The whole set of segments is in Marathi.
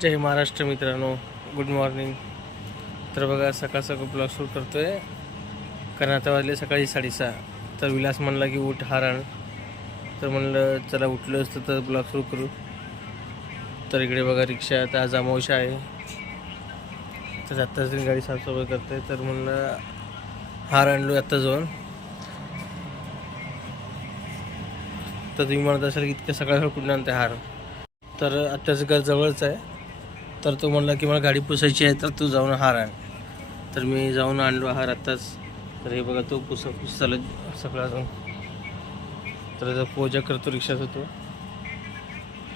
जय महाराष्ट्र मित्रांनो गुड मॉर्निंग तर बघा सकाळ सकाळ ब्लॉग सुरू करतो आहे कारण आता वाजले सकाळी साडेसहा. तर विलास म्हणला की उठ हारण तर म्हणलं चला उठलं असतं तर ब्लॉग सुरू करू. तर इकडे बघा रिक्षा आता आज अमावशा आहे. तर आत्ताच मी गाडी साफसफाई करते तर म्हणलं हार आणलो आत्ता जाऊन. तर तुम्ही म्हणत असाल की इतक्या सकाळ सकाळ कुठून आणते हार तर आत्ताचं घर जवळच आहे. तर तो म्हणला की मला गाडी पुसायची आहे तर तू जाऊन हार आण तर मी जाऊन आणलो हार आत्ताच. तर हे बघा तो पुसा पुस चालत सगळं अजून. तर आता पूजा करतो रिक्षाचा तो.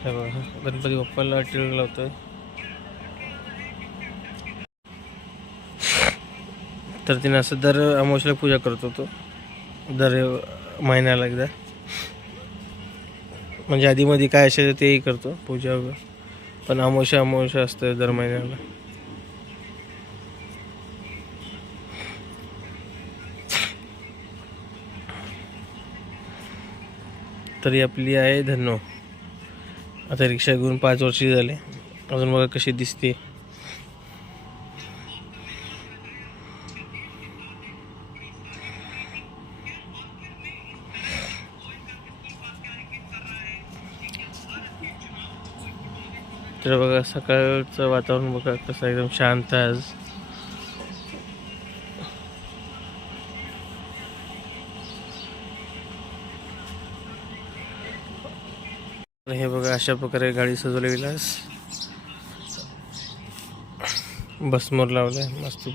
हे बघा गणपती बाप्पाला टिळक लावतोय. तर तिने असं दर अमावश्याला पूजा करतो तो दर महिन्याला एकदा. म्हणजे आधीमध्ये काय असेल तेही करतो पूजा वगैरे. पण अमावस्या अमावस्या असतं दर महिन्याला. तरी आपली आहे धन्नो. आता रिक्षा घेऊन पाच वर्षी झाले. अजून बघा कशी दिसते. तर बघा सकाळचं वातावरण बघा कसं एकदम शांत आज. हे बघा अशा प्रकारे गाडी सजवली विलास बसमोर लावलंय मस्त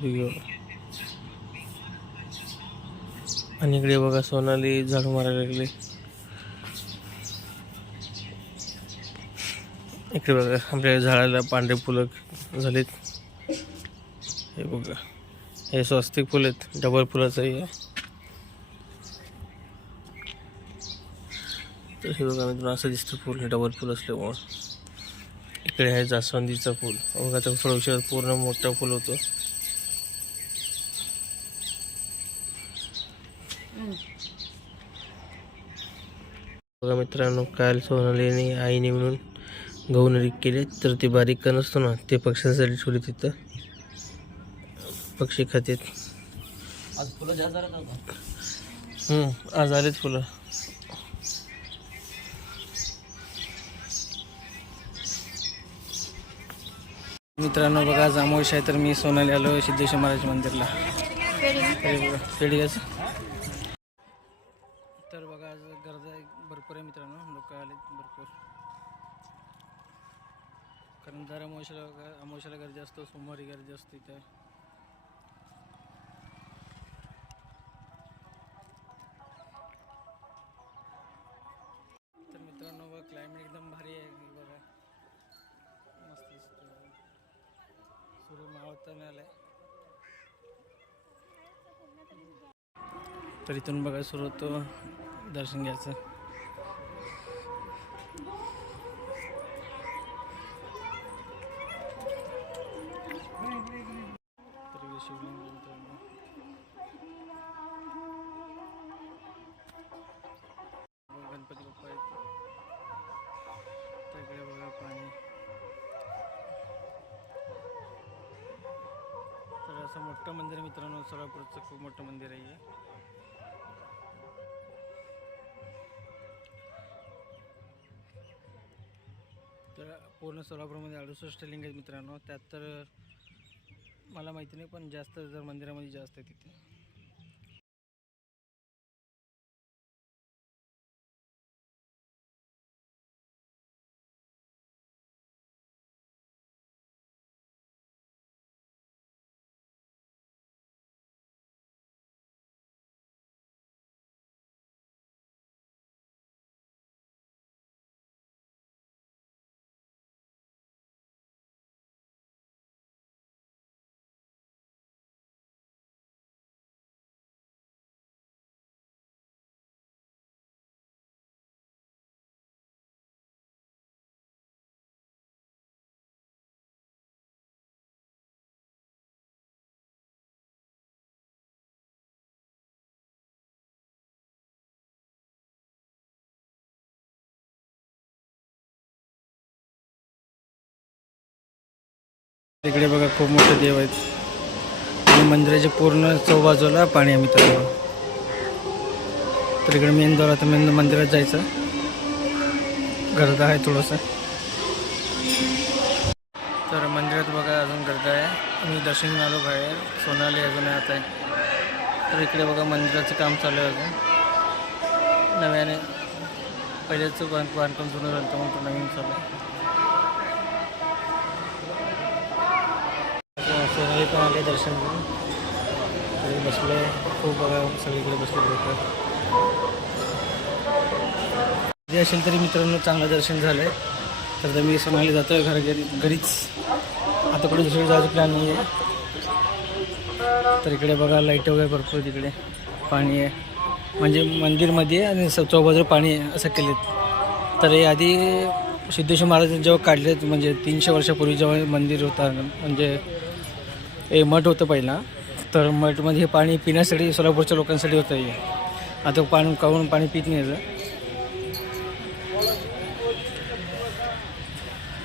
आणि इकडे बघा सोनाली झाडू मारायला लागली. इकडे बघा आपल्या झाडाला पांढरे फुलं झालेत. हे बघा हे स्वस्तिक फुल आहेत डबल फुलाचं आहे. तर हे बघा मित्रांनो असं दिसतं फुल हे डबल फुल असल्यामुळं. इकडे आहे जास्वंदीचं फुल. बघा तर थोडं उशिरा पूर्ण मोठं फुल होतं. बघा मित्रांनो काल सोनालीने आईने म्हणून गहू नरीक केले तर ते बारीक का नसतो ना ते पक्ष्यांसाठी ठेवले तिथं. पक्षी खातेत आज फुलं जास्त झालं का हम्म, आज आलेत फुलं. मित्रांनो बघा आज आहे तर मी सोनाली आलो सिद्धेश्वर महाराज मंदिरला. पेढी घ्यायचं असतो सोमवारी गर्दी असते इथं. तर मित्रांनो बघा क्लायमेट एकदम भारी आहे. बघा. मस्त दिसतं सूर्य मावळताना आलाय तर इथून बघा सुरू होतो दर्शन घ्यायचं. मोठं मंदिर मित्रांनो सोलापूरचं खूप मोठं मंदिर आहे तर पूर्ण सोलापूरमध्ये अडुसष्ट लिंग आहेत मित्रांनो त्यात तर मला माहिती नाही पण जास्त जर मंदिरामध्ये जास्त आहे तिथे. इकडे बघा खूप मोठे देव आहेत. आणि मंदिराच्या पूर्ण चौबाजूला पाणी आम्ही तर तर इकडे मेन द्वार आता मेन मंदिरात जायचं. गर्दा आहे थोडंसं. तर मंदिरात बघा अजून गर्दा आहे. मी दर्शन आलो बाहेर. सोनाली अजून आत आहे. तर इकडे बघा मंदिराचं काम चालू आहे अजून. नव्याने पहिल्याचं बांध बांधकाम जुनं झालं होतं, मग तो नवीन चालू आहे. सोनाली पण आले दर्शन घेऊन. तरी बसले खूप बघा सगळीकडे बसले लोक जे असेल तरी मित्रांनो चांगलं दर्शन झालं आहे तर मी सोनाली जातो आहे घर घरी घरीच. आता कुठे दुसरीकडे जायचं प्लॅन नाही आहे तर इकडे बघा लाइट वगैरे भरपूर तिकडे. पाणी आहे. म्हणजे मंदिरमध्ये आणि चौबाजूला पाणी आहे असं केलेत. तर हे आधी सिद्धेश्वर महाराजांनी जेव्हा काढलेत म्हणजे तीनशे वर्षापूर्वी जेव्हा मंदिर होता म्हणजे हे मठ होतं पहिला. तर मठमध्ये हे पाणी पिण्यासाठी सोलापूरच्या लोकांसाठी होतं हे. आता पाणी काढून पाणी पित नाही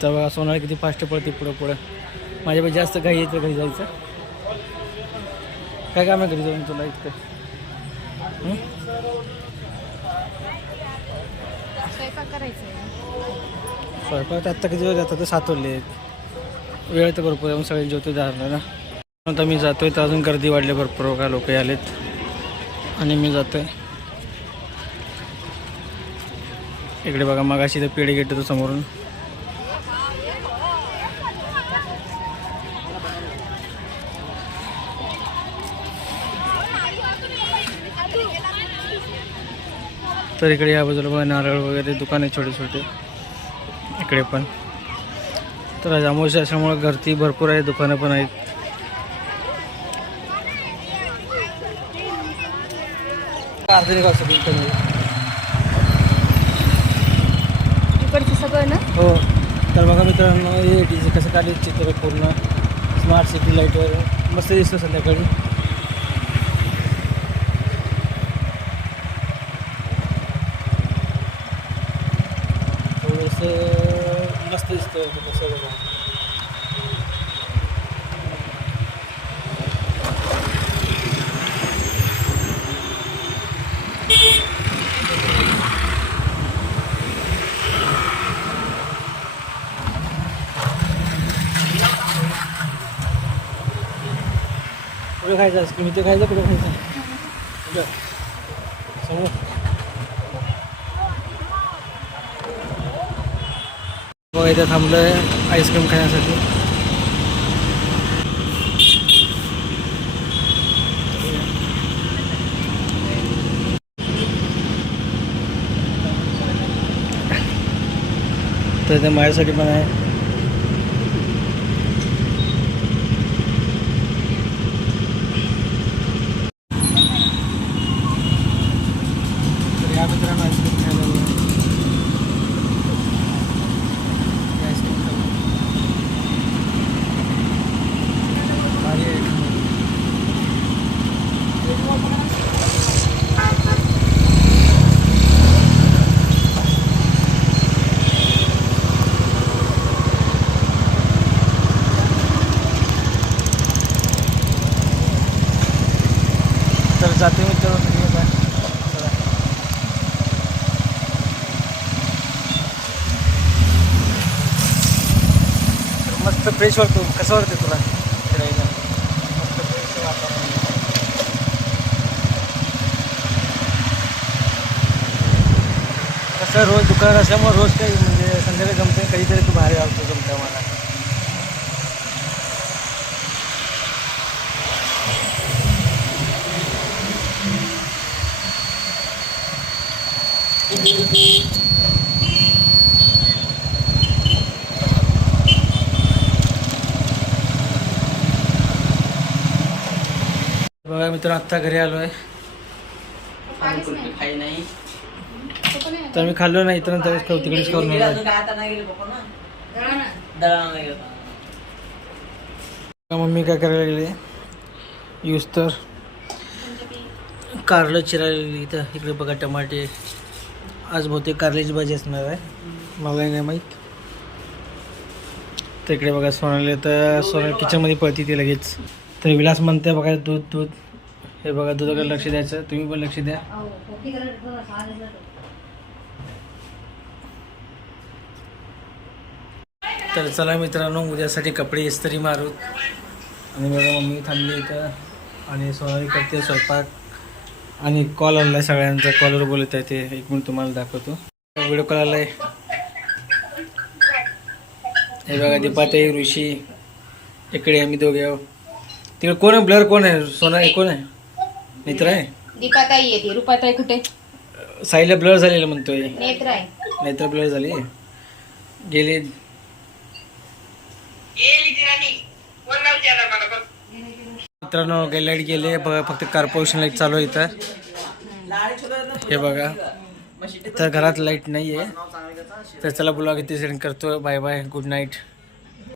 तर बघा सोनाली किती फास्ट पडते पुढं पुढं. माझ्यापेक्षा जास्त काही येतं घरी जायचं. काय काम आहे घरी जाऊन तुला इतकं? स्वयंपाक आत्ता किती वेळ जातात? तर सात वाजले. वेळ तर भरपूर सगळे ज्योती धारलं ना. आता मी जातो आहे तर अजून गर्दी वाढली भरपूर का लोक आलेत. आणि मी जातो आहे इकडे बघा मगाशी तर पेढे गेट होतो समोरून. तर इकडे या बाजूला बघा नारळ वगैरे दुकान आहे छोटे छोटे. इकडे पण. तर आज अमावस्या असल्यामुळे गर्दी भरपूर आहे दुकानं पण आहेत. अर्धे गाव सगळी इकडचं सगळं ना? हो. तर बघा मित्रांनो हे डी जे कसं काढले चित्र पूर्ण. स्मार्ट सिटी लाईटवर मस्त दिसतं संध्याकाळी. थोडंसं मस्त दिसतं कसं बघा कुठे खायचं आईस्क्रीम इथे खायचं कुठे खायचं? समोर बघा इथे थांबलं आहे आईस्क्रीम खाण्यासाठी. तर ते माझ्यासाठी पण आहे तर या मित्रांनो आईस्क्रीम खायला आलो. हे आईस्क्रीम खाऊ. भारी आहे एकदम. तर जाते मित्रांनो मी मस्त फ्रेश वाटतो. कसं वाटते तुला फिरायला मस्त फ्रेश वातावरण कसं रोज दुकान असल्यामुळे रोज काही म्हणजे संध्याकाळी जमते कधीतरी तू बाहेर आवतो जमतं मला बघा मित्र आत्ता घरी आलो आहे खाई नाही. तर मी खाल्लो नाही इतर खाऊ तिकडेच खाऊन गेला गेले गेला. मम्मी काय करायला लागली? यूज तर कारलं चिरायला लागली इथं. इकडे बघा टमाटे. आज बहुतेक कारल्याची भाजी असणार आहे. मला नाही माहीत. तर इकडे बघा सोनाली. तर सोनाली किचनमध्ये पळती ती लगेच. तर विलास म्हणते बघा दूध दूध. हे बघा दुधाकडे लक्ष द्यायचं. तुम्ही पण लक्ष द्या. तर चला मित्रांनो उद्यासाठी कपडे इस्त्री मारू. आणि बघा मम्मी थांबली इथं. आणि सोनाली करते स्वयंपाक. आणि कॉल आला आहे सगळ्यांचा. कॉलवर बोलत आहे ते. एक मिनिट तुम्हाला दाखवतो. व्हिडिओ कॉल आला आहे हे बघा दीपाताई ऋषी. इकडे आम्ही दोघे तिकडे कोण आहे? ब्लर कोण आहे? सोना कोण आहे? मित्र आहे? दीपाताई येते रुपाताई कुठे? साईला ब्लर झालेलं म्हणतोय. नेत्र आहे. नाहीतर ब्लर झाली. गेली. मित्रांनो काही लाइट गेले बघा फक्त कार्पोरेशन लाइट चालू आहे इथं. हे बघा. तर घरात लाइट नाही आहे तर चला ब्लॉग इथे सेंड करतो. Bye bye good night